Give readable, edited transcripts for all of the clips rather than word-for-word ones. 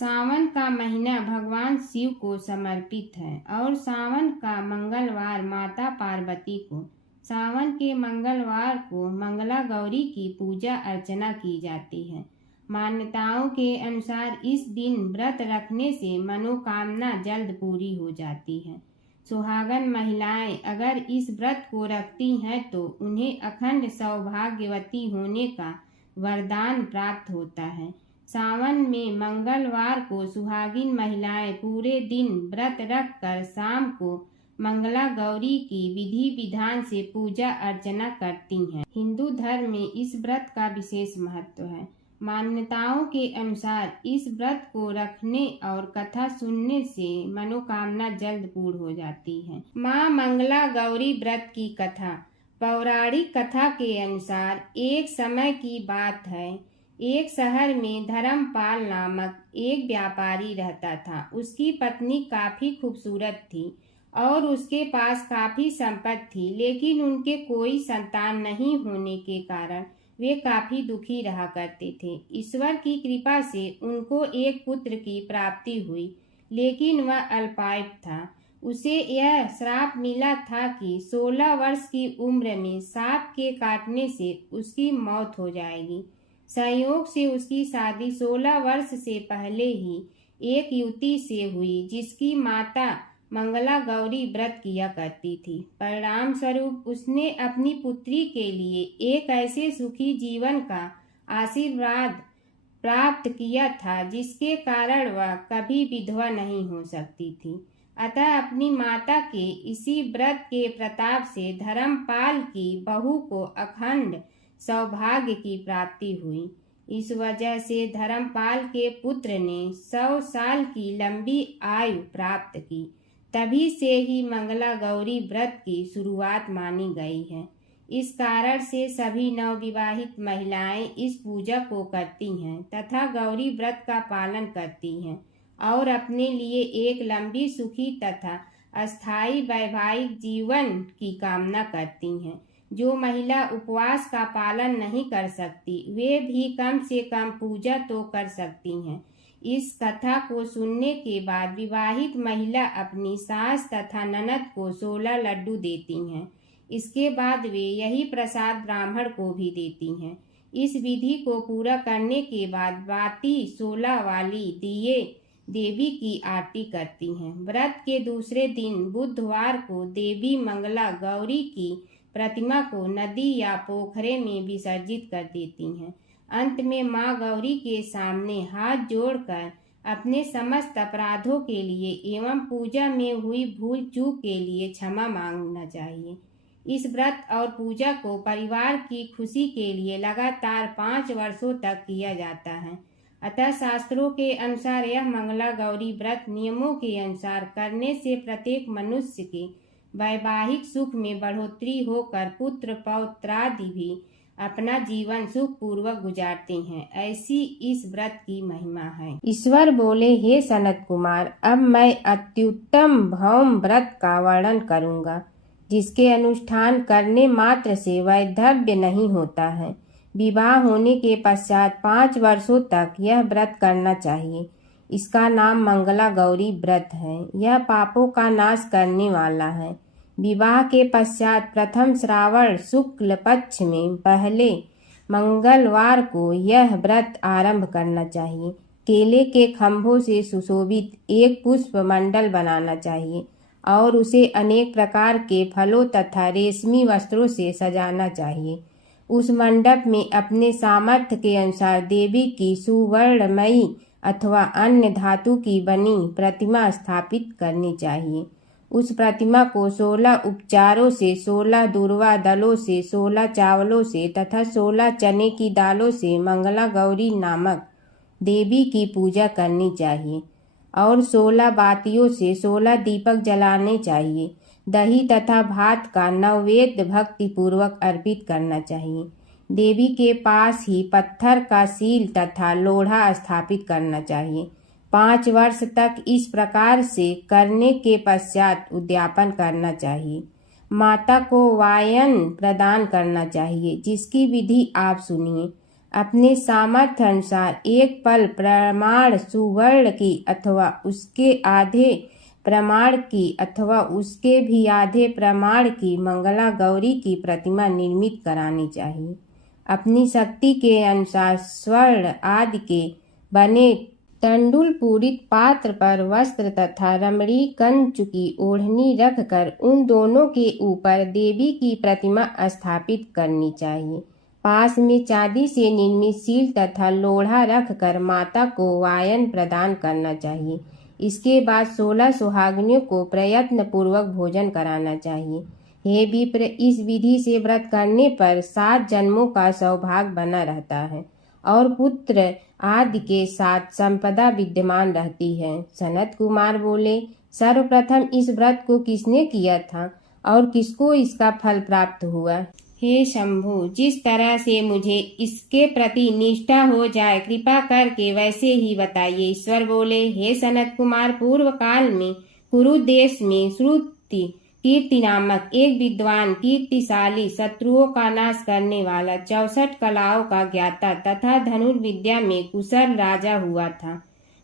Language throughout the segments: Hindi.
सावन का महीना भगवान शिव को समर्पित है और सावन का मंगलवार माता पार्वती को। सावन के मंगलवार को मंगला गौरी की पूजा अर्चना की जाती है। मान्यताओं के अनुसार इस दिन व्रत रखने से मनोकामना जल्द पूरी हो जाती है। सुहागन महिलाएं अगर इस व्रत को रखती हैं तो उन्हें अखंड सौभाग्यवती होने का वरदान प्राप्त होता है। सावन में मंगलवार को सुहागिन महिलाएं पूरे दिन व्रत रखकर शाम को मंगला गौरी की विधि विधान से पूजा अर्चना करती हैं। हिंदू धर्म में इस व्रत का विशेष महत्व है। मान्यताओं के अनुसार इस व्रत को रखने और कथा सुनने से मनोकामना जल्द पूर्ण हो जाती है। माँ मंगला गौरी व्रत की कथा। पौराणिक कथा के अनुसार एक समय की बात है, एक शहर में धर्मपाल नामक एक व्यापारी रहता था। उसकी पत्नी काफी खूबसूरत थी और उसके पास काफी संपत्ति थी, लेकिन उनके कोई संतान नहीं होने के कारण वे काफी दुखी रहा करते थे। ईश्वर की कृपा से उनको एक पुत्र की प्राप्ति हुई, लेकिन वह अल्पायु था। उसे यह श्राप मिला था कि 16 वर्ष की उम्र में सांप के काटने से उसकी मौत हो जाएगी। संयोग से उसकी शादी 16 वर्ष से पहले ही एक युवती से हुई जिसकी माता मंगला गौरी व्रत किया करती थी। परिणाम स्वरूप उसने अपनी पुत्री के लिए एक ऐसे सुखी जीवन का आशीर्वाद प्राप्त किया था जिसके कारण वह कभी विधवा नहीं हो सकती थी। अतः अपनी माता के इसी व्रत के प्रताप से धर्मपाल की बहू को अखंड सौभाग्य की प्राप्ति हुई। इस वजह से धर्मपाल के पुत्र ने 100 साल की लंबी आयु प्राप्त की। तभी से ही मंगला गौरी व्रत की शुरुआत मानी गई है। इस कारण से सभी नवविवाहित महिलाएं इस पूजा को करती हैं तथा गौरी व्रत का पालन करती हैं और अपने लिए एक लंबी सुखी तथा अस्थायी वैवाहिक जीवन की कामना करती हैं। जो महिला उपवास का पालन नहीं कर सकती वे भी कम से कम पूजा तो कर सकती हैं। इस कथा को सुनने के बाद विवाहित महिला अपनी सास तथा ननद को 16 लड्डू देती हैं। इसके बाद वे यही प्रसाद ब्राह्मण को भी देती हैं। इस विधि को पूरा करने के बाद बाती 16 वाली दिए देवी की आरती करती हैं। व्रत के दूसरे दिन बुधवार को देवी मंगला गौरी की प्रतिमा को नदी या पोखरे में विसर्जित कर देती हैं। अंत में माँ गौरी के सामने हाथ जोड़कर अपने समस्त अपराधों के लिए एवं पूजा में हुई भूल चूक के लिए क्षमा मांगना चाहिए। इस व्रत और पूजा को परिवार की खुशी के लिए लगातार 5 वर्षों तक किया जाता है। अतः शास्त्रों के अनुसार यह मंगला गौरी व्रत नियमों के अनुसार करने से प्रत्येक मनुष्य के वैवाहिक सुख में बढ़ोतरी होकर पुत्र पौत्रादि भी अपना जीवन सुख पूर्वक गुजारते हैं। ऐसी इस व्रत की महिमा है। ईश्वर बोले, हे सनत कुमार, अब मैं अत्युत्तम भौम व्रत का वर्णन करूंगा जिसके अनुष्ठान करने मात्र से वैधव्य नहीं होता है। विवाह होने के पश्चात 5 वर्षों तक यह व्रत करना चाहिए। इसका नाम मंगला गौरी व्रत है। यह पापों का नाश करने वाला है। विवाह के पश्चात प्रथम श्रावण शुक्ल पक्ष में पहले मंगलवार को यह व्रत आरंभ करना चाहिए। केले के खंभों से सुशोभित एक पुष्प मंडल बनाना चाहिए और उसे अनेक प्रकार के फलों तथा रेशमी वस्त्रों से सजाना चाहिए। उस मंडप में अपने सामर्थ्य के अनुसार देवी की सुवर्णमयी अथवा अन्य धातु की बनी प्रतिमा स्थापित करनी चाहिए। उस प्रतिमा को 16 उपचारों से, 16 दूर्वा दलों से, 16 चावलों से तथा 16 चने की दालों से मंगला गौरी नामक देवी की पूजा करनी चाहिए और 16 बातियों से 16 दीपक जलाने चाहिए। दही तथा भात का नैवेद्य भक्ति पूर्वक अर्पित करना चाहिए। देवी के पास ही पत्थर का सील तथा लोढ़ा स्थापित करना चाहिए। 5 वर्ष तक इस प्रकार से करने के पश्चात उद्यापन करना चाहिए। माता को वायन प्रदान करना चाहिए, जिसकी विधि आप सुनिए। अपने सामर्थ्य अनुसार एक पल प्रमाण सुवर्ण की अथवा उसके आधे प्रमाण की अथवा उसके भी आधे प्रमाण की मंगला गौरी की प्रतिमा निर्मित करानी चाहिए। अपनी शक्ति के अनुसार स्वर्ण आदि के बने तंडुल पूरित पात्र पर वस्त्र तथा रमणी कंचु की ओढ़नी रखकर उन दोनों के ऊपर देवी की प्रतिमा स्थापित करनी चाहिए। पास में चांदी से निर्मित सील तथा लोढ़ा रखकर माता को वायन प्रदान करना चाहिए। इसके बाद 16 सुहागिनियों को प्रयत्न पूर्वक भोजन कराना चाहिए। हे विप्र, इस विधि से व्रत करने पर 7 जन्मों का सौभाग्य बना रहता है और पुत्र आदि के साथ संपदा विद्यमान रहती है। सनत कुमार बोले, सर्वप्रथम इस व्रत को किसने किया था और किसको इसका फल प्राप्त हुआ? हे शंभु, जिस तरह से मुझे इसके प्रति निष्ठा हो जाए कृपा करके वैसे ही बताइए। ईश्वर बोले, हे सनत कुमार, पूर्व काल में कुरु देश में श्रुति कीर्ति नामक एक विद्वान कीर्तिशाली शत्रुओं का नाश करने वाला 64 कलाओं का ज्ञाता तथा धनुर्विद्या में कुशल राजा हुआ था।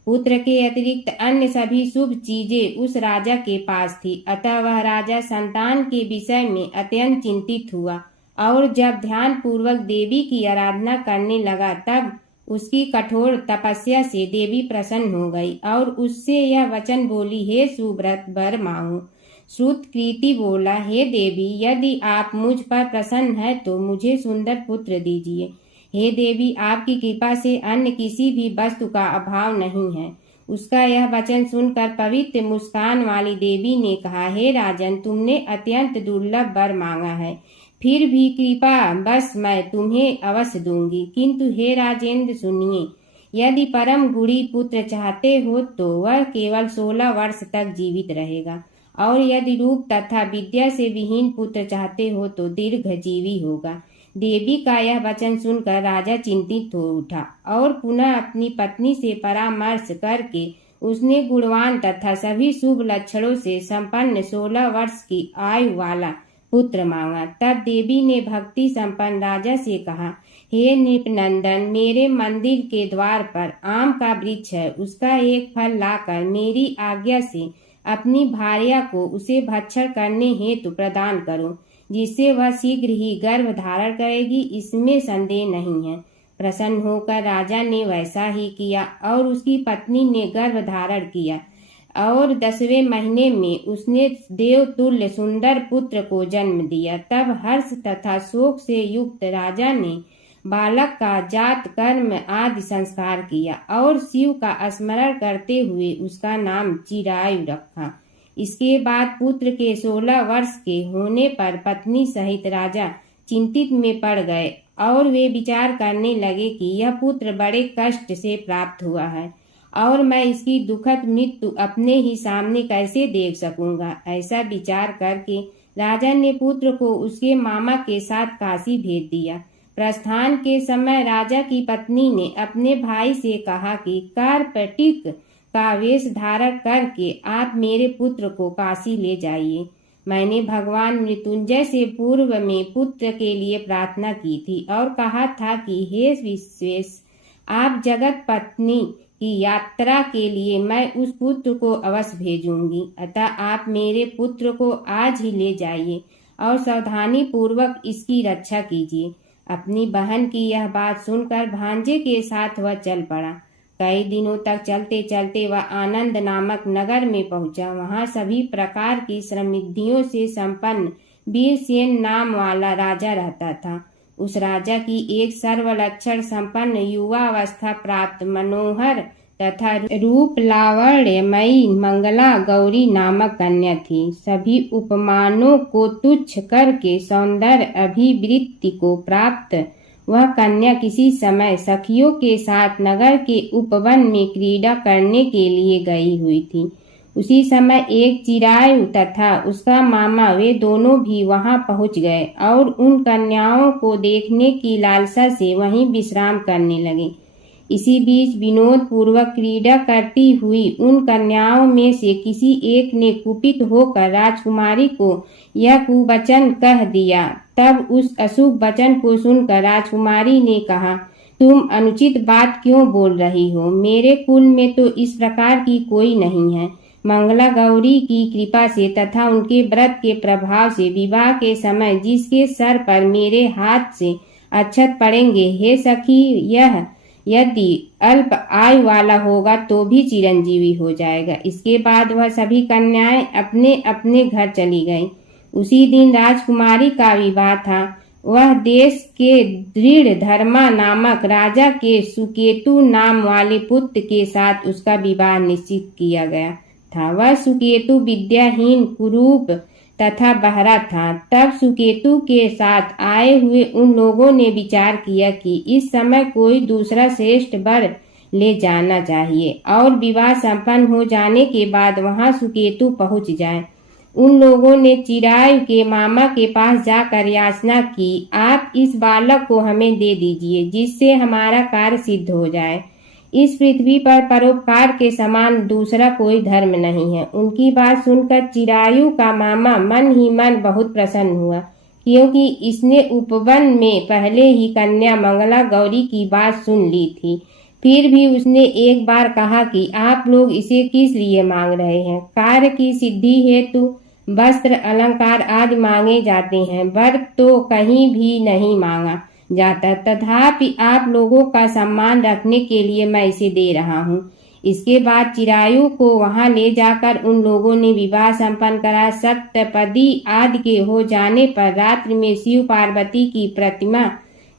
पुत्र के अतिरिक्त अन्य सभी शुभ चीजें उस राजा के पास थी, अतः वह राजा संतान के विषय में अत्यंत चिंतित हुआ और जब ध्यान पूर्वक देवी की आराधना करने लगा तब उसकी कठोर तपस्या से देवी प्रसन्न हो गई और उससे यह वचन बोली, हे सुव्रत, वर मांगो। श्रुतकीर्ति बोला, हे देवी, यदि आप मुझ पर प्रसन्न है तो मुझे सुंदर पुत्र दीजिए। हे देवी, आपकी कृपा से अन्य किसी भी वस्तु का अभाव नहीं है। उसका यह वचन सुनकर पवित्र मुस्कान वाली देवी ने कहा, हे राजन, तुमने अत्यंत दुर्लभ वर मांगा है, फिर भी कृपा बस मैं तुम्हें अवश्य दूंगी। किंतु हे राजेंद्र सुनिए, यदि परम गुणी पुत्र चाहते हो तो वह केवल 16 वर्ष तक जीवित रहेगा और यदि रूप तथा विद्या से विहीन पुत्र चाहते हो तो दीर्घजीवी होगा। देवी का यह वचन सुनकर राजा चिंतित हो उठा और पुनः अपनी पत्नी से परामर्श करके उसने गुणवान तथा सभी शुभ लक्षणों से संपन्न 16 वर्ष की आयु वाला पुत्र मांगा। तब देवी ने भक्ति संपन्न राजा से कहा, हे नृपनंदन, मेरे मंदिर के द्वार पर आम का वृक्ष है, उसका एक फल लाकर मेरी आज्ञा से अपनी भार्या को उसे भक्षण करने हेतु प्रदान करो, जिससे वह शीघ्र ही गर्भ धारण करेगी, इसमें संदेह नहीं है। प्रसन्न होकर राजा ने वैसा ही किया और उसकी पत्नी ने गर्भ धारण किया और 10वें महीने में उसने देवतुल्य सुंदर पुत्र को जन्म दिया। तब हर्ष तथा शोक से युक्त राजा ने बालक का जात कर्म आदि संस्कार किया और शिव का स्मरण करते हुए उसका नाम चिरायु रखा। इसके बाद पुत्र के 16 वर्ष के होने पर पत्नी सहित राजा चिंतित में पड़ गए और वे विचार करने लगे कि यह पुत्र बड़े कष्ट से प्राप्त हुआ है और मैं इसकी दुखद मृत्यु अपने ही सामने कैसे देख सकूंगा। ऐसा विचार करके राजा ने पुत्र को उसके मामा के साथ काशी भेज दिया। प्रस्थान के समय राजा की पत्नी ने अपने भाई से कहा कि कार्पटिक का वेश धारण करके आप मेरे पुत्र को काशी ले जाइए। मैंने भगवान मृत्युंजय से पूर्व में पुत्र के लिए प्रार्थना की थी और कहा था कि हे विश्वेश, आप जगत पत्नी की यात्रा के लिए मैं उस पुत्र को अवश्य भेजूंगी, अतः आप मेरे पुत्र को आज ही ले जाइए और सावधानी पूर्वक इसकी रक्षा कीजिए। अपनी बहन की यह बात सुनकर भांजे के साथ वह चल पड़ा। कई दिनों तक चलते चलते वह आनंद नामक नगर में पहुंचा। वहां सभी प्रकार की समृद्धियों से संपन्न वीरसेन नाम वाला राजा रहता था। उस राजा की एक सर्वलक्षण संपन्न युवावस्था प्राप्त मनोहर तथा रूप लावण्यमयी मंगला गौरी नामक कन्या थी। सभी उपमानों को तुच्छ करके सौंदर्य अभिवृत्ति को प्राप्त वह कन्या किसी समय सखियों के साथ नगर के उपवन में क्रीड़ा करने के लिए गई हुई थी। उसी समय एक चिरायु तथा उसका मामा वे दोनों भी वहां पहुंच गए और उन कन्याओं को देखने की लालसा से वहीं विश्राम करने लगे। इसी बीच विनोद पूर्वक क्रीड़ा करती हुई उन कन्याओं में से किसी एक ने कुपित होकर राजकुमारी को यह कुवचन कह दिया। तब उस अशुभ वचन को सुनकर राजकुमारी ने कहा, तुम अनुचित बात क्यों बोल रही हो? मेरे कुल में तो इस प्रकार की कोई नहीं है। मंगला गौरी की कृपा से तथा उनके व्रत के प्रभाव से विवाह के समय जिसके सर पर मेरे हाथ से अक्षत पड़ेंगे, हे सखी, यह यदि अल्प आयु वाला होगा तो भी चिरंजीवी हो जाएगा। इसके बाद वह सभी कन्याएं अपने अपने घर चली गईं। उसी दिन राजकुमारी का विवाह था। वह देश के दृढ़ धर्मा नामक राजा के सुकेतु नाम वाले पुत्र के साथ उसका विवाह निश्चित किया गया था। वह सुकेतु विद्याहीन, कुरूप तथा बहरा था। तब सुकेतु के साथ आए हुए उन लोगों ने विचार किया कि इस समय कोई दूसरा श्रेष्ठ वर ले जाना चाहिए और विवाह संपन्न हो जाने के बाद वहां सुकेतु पहुंच जाए। उन लोगों ने चिरायु के मामा के पास जाकर याचना की, आप इस बालक को हमें दे दीजिए जिससे हमारा कार्य सिद्ध हो जाए। इस पृथ्वी पर परोपकार के समान दूसरा कोई धर्म नहीं है। उनकी बात सुनकर चिरायु का मामा मन ही मन बहुत प्रसन्न हुआ, क्योंकि इसने उपवन में पहले ही कन्या मंगला गौरी की बात सुन ली थी। फिर भी उसने एक बार कहा कि आप लोग इसे किस लिए मांग रहे हैं? कार्य की सिद्धि हेतु वस्त्र, अलंकार आदि मांगे जाते हैं, वर तो कहीं भी नहीं मांगा जाता। तथापि आप लोगों का सम्मान रखने के लिए मैं इसे दे रहा हूँ। इसके बाद चिरायु को वहां ले जाकर उन लोगों ने विवाह संपन्न करा। सप्तपदी आदि के हो जाने पर रात्रि में शिव पार्वती की प्रतिमा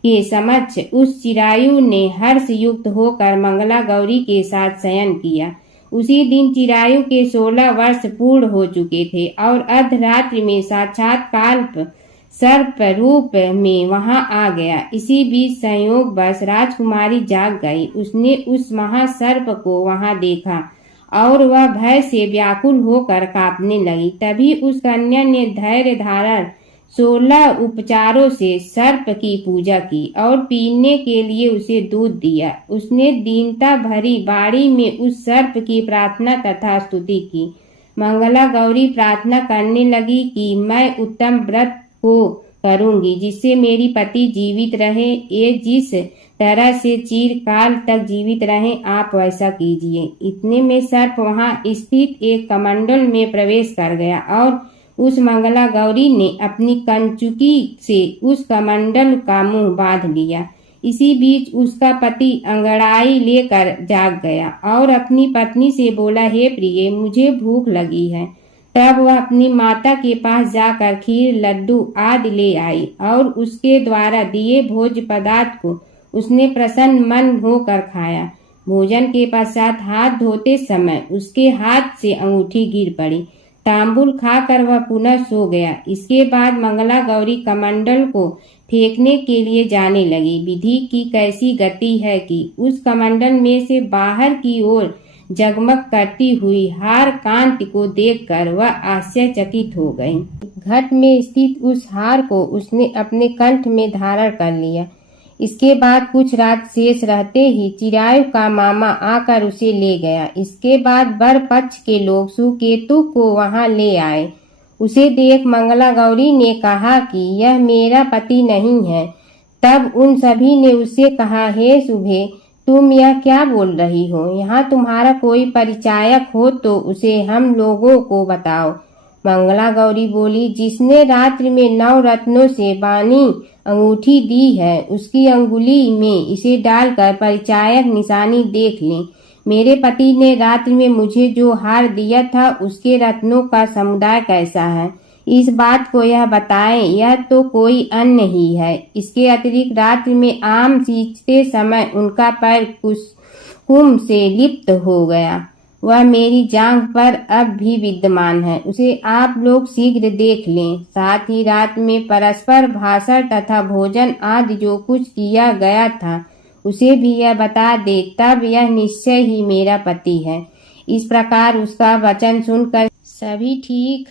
के समक्ष उस चिरायु ने हर्ष युक्त होकर मंगला गौरी के साथ शयन किया। उसी दिन चिरायु के 16 वर्ष पूर्ण हो चुके थे और अर्धरात्रि में साक्षात काल्प सर्प रूप में वहां आ गया। इसी बीच संयोगवश राजकुमारी जाग गई। उसने उस महासर्प को वहां देखा और वह भय से व्याकुल होकर कांपने लगी। तभी उस कन्या ने धैर्य धारण 16 उपचारों से सर्प की पूजा की और पीने के लिए उसे दूध दिया। उसने दीनता भरी बाणी में उस सर्प की प्रार्थना तथा स्तुति की। मंगला गौरी प्रार्थना करने लगी कि मैं उत्तम व्रत को करूंगी जिससे मेरी पति जीवित रहे। ये जिस तरह से चिरकाल तक जीवित रहे, आप वैसा कीजिए। इतने में सर्प वहां स्थित एक कमंडल में प्रवेश कर गया और उस मंगला गौरी ने अपनी कंचुकी से उस कमंडल का मुंह बांध लिया। इसी बीच उसका पति अंगड़ाई लेकर जाग गया और अपनी पत्नी से बोला, हे प्रिय, मुझे भूख लगी है। तब वह अपनी माता के पास जाकर खीर, लड्डू आदि ले आई और उसके द्वारा दिए भोज्य पदार्थ को उसने प्रसन्न मन होकर खाया। भोजन के पश्चात हाथ धोते समय उसके हाथ से अंगूठी गिर पड़ी। तांबुल खाकर वह पुनः सो गया। इसके बाद मंगला गौरी कमंडल को फेंकने के लिए जाने लगी। विधि की कैसी गति है कि उस कमंडल में से बाहर की ओर जगमग करती हुई हार कांति को देखकर वह आश्चर्यचकित हो गई। घट में स्थित उस हार को उसने अपने कंठ में धारण कर लिया। इसके बाद कुछ रात शेष रहते ही चिरायु का मामा आकर उसे ले गया। इसके बाद वर पक्ष के लोग सुकेतु को वहां ले आए। उसे देख मंगला गौरी ने कहा कि यह मेरा पति नहीं है। तब उन सभी ने उससे कहा, हे शुभे, तुम यह क्या बोल रही हो? यहाँ तुम्हारा कोई परिचायक हो तो उसे हम लोगों को बताओ। मंगला गौरी बोली, जिसने रात्रि में 9 रत्नों से बानी अंगूठी दी है, उसकी अंगुली में इसे डालकर परिचायक निशानी देख लें। मेरे पति ने रात्रि में मुझे जो हार दिया था उसके रत्नों का समुदाय कैसा है, इस बात को यह बताएं। यह तो कोई अन्य ही है। इसके अतिरिक्त रात्रि में आम सींचते समय उनका पैर कुसुम से लिप्त हो गया। वह मेरी जांघ पर अब भी विद्यमान है। उसे आप लोग शीघ्र देख लें। साथ ही रात में परस्पर भाषण तथा भोजन आदि जो कुछ किया गया था उसे भी यह बता दे, तब यह निश्चय ही मेरा पति है। इस प्रकार उसका वचन सुनकर सभी ठीक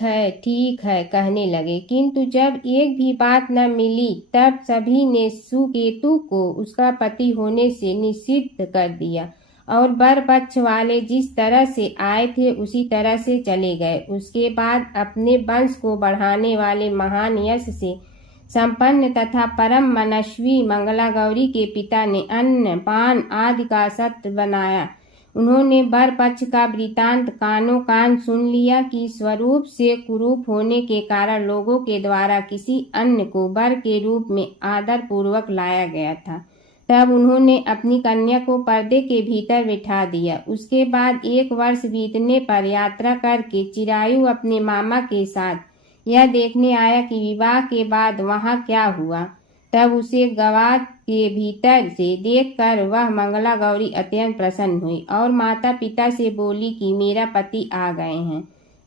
है कहने लगे, किंतु जब एक भी बात न मिली तब सभी ने सुकेतु को उसका पति होने से निश्चित कर दिया और वर पक्ष वाले जिस तरह से आए थे उसी तरह से चले गए। उसके बाद अपने वंश को बढ़ाने वाले महान यश से संपन्न तथा परम मनस्वी मंगला गौरी के पिता ने अन्न पान आदि का सत्र बनाया। उन्होंने वर पक्ष का वृतांत कानों कान सुन लिया कि स्वरूप से कुरूप होने के कारण लोगों के द्वारा किसी अन्य को वर के रूप में आदर पूर्वक लाया गया था। तब उन्होंने अपनी कन्या को पर्दे के भीतर बिठा दिया। उसके बाद 1 वर्ष बीतने पर यात्रा करके चिरायु अपने मामा के साथ यह देखने आया कि विवाह के बाद वहाँ क्या हुआ। तब उसे गवा के भीतर से देखकर वह मंगला गौरी अत्यंत प्रसन्न हुई और माता पिता से बोली कि मेरा पति आ गए हैं।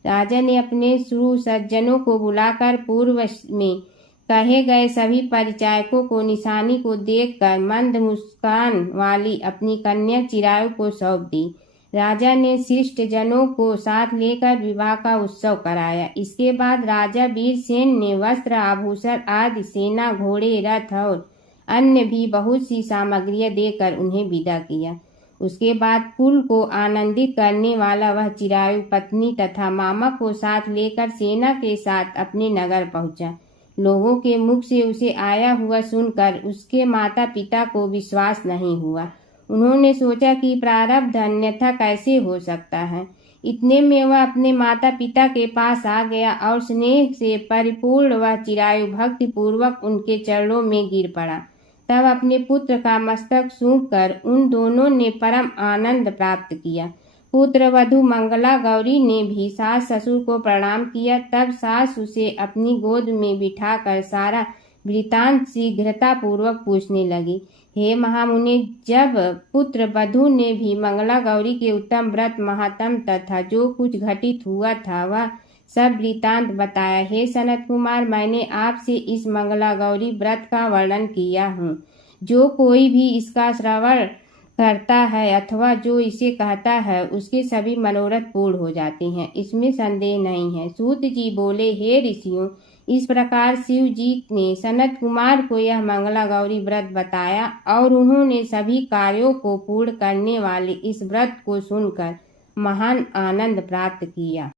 राजा ने अपने श्रू सज्जनों को बुलाकर पूर्व में कहे गए सभी परिचायकों को निशानी को देखकर मंद मुस्कान वाली अपनी कन्या चिरायु को सौंप दी। राजा ने शिष्ट जनों को साथ लेकर विवाह का उत्सव कराया। इसके बाद राजा वीरसेन ने वस्त्र आभूषण आदि सेना घोड़े रथ और अन्य भी बहुत सी सामग्रियां देकर उन्हें विदा किया। उसके बाद कुल को आनंदित करने वाला वह चिरायु पत्नी तथा मामा को साथ लेकर सेना के साथ अपने नगर पहुंचा। लोगों के मुख से उसे आया हुआ सुनकर उसके माता पिता को विश्वास नहीं हुआ। उन्होंने सोचा कि प्रारब्ध अन्यथा कैसे हो सकता है। इतने में वह अपने माता पिता के पास आ गया और स्नेह से परिपूर्ण वह चिरायु भक्ति पूर्वक उनके चरणों में गिर पड़ा। तब अपने पुत्र का मस्तक सूंघकर उन दोनों ने परम आनंद प्राप्त किया। पुत्र वधू मंगला गौरी ने भी सास ससुर को प्रणाम किया। तब सास उसे अपनी गोद में बिठाकर सारा वृतांत शीघ्रता पूर्वक पूछने लगी। हे महामुनि, जब पुत्र वधू ने भी मंगला गौरी के उत्तम व्रत महात्म तथा जो कुछ घटित हुआ था वह सब वृतांत बताया। हे सनत कुमार, मैंने आपसे इस मंगला गौरी व्रत का वर्णन किया हूँ। जो कोई भी इसका श्रवण करता है अथवा जो इसे कहता है उसके सभी मनोरथ पूर्ण हो जाते हैं, इसमें संदेह नहीं है। सूत जी बोले, हे ऋषियों, इस प्रकार शिव जी ने सनत कुमार को यह मंगला गौरी व्रत बताया और उन्होंने सभी कार्यों को पूर्ण करने वाले इस व्रत को सुनकर महान आनंद प्राप्त किया।